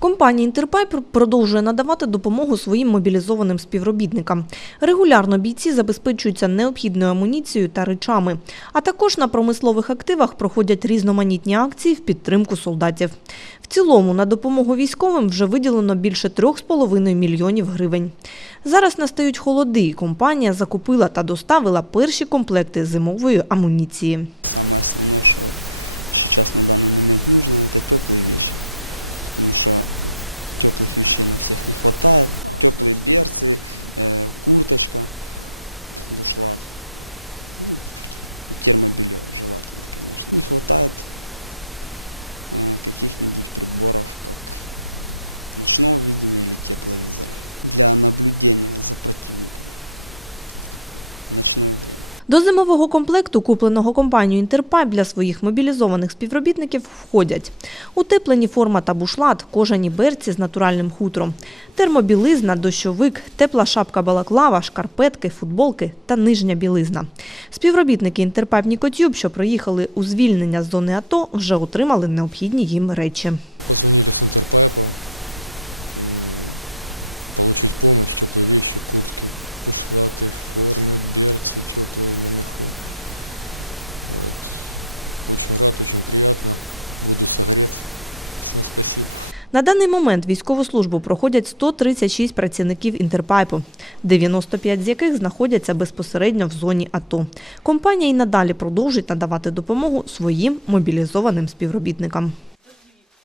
Компанія Інтерпайп продовжує надавати допомогу своїм мобілізованим співробітникам. Регулярно бійці забезпечуються необхідною амуніцією та речами, а також на промислових активах проходять різноманітні акції в підтримку солдатів. В цілому на допомогу військовим вже виділено більше 3,5 мільйонів гривень. Зараз настають холоди, і компанія закупила та доставила перші комплекти зимової амуніції. До зимового комплекту, купленого компанією Інтерпайп для своїх мобілізованих співробітників, входять утеплені форма та бушлат, кожані берці з натуральним хутром, термобілизна, дощовик, тепла шапка балаклава, шкарпетки, футболки та нижня білизна. Співробітники Інтерпайп Нікотюб, що приїхали у звільнення з зони АТО, вже отримали необхідні їм речі. На даний момент військову службу проходять 136 працівників Інтерпайпу, 95 з яких знаходяться безпосередньо в зоні АТО. Компанія й надалі продовжить надавати допомогу своїм мобілізованим співробітникам.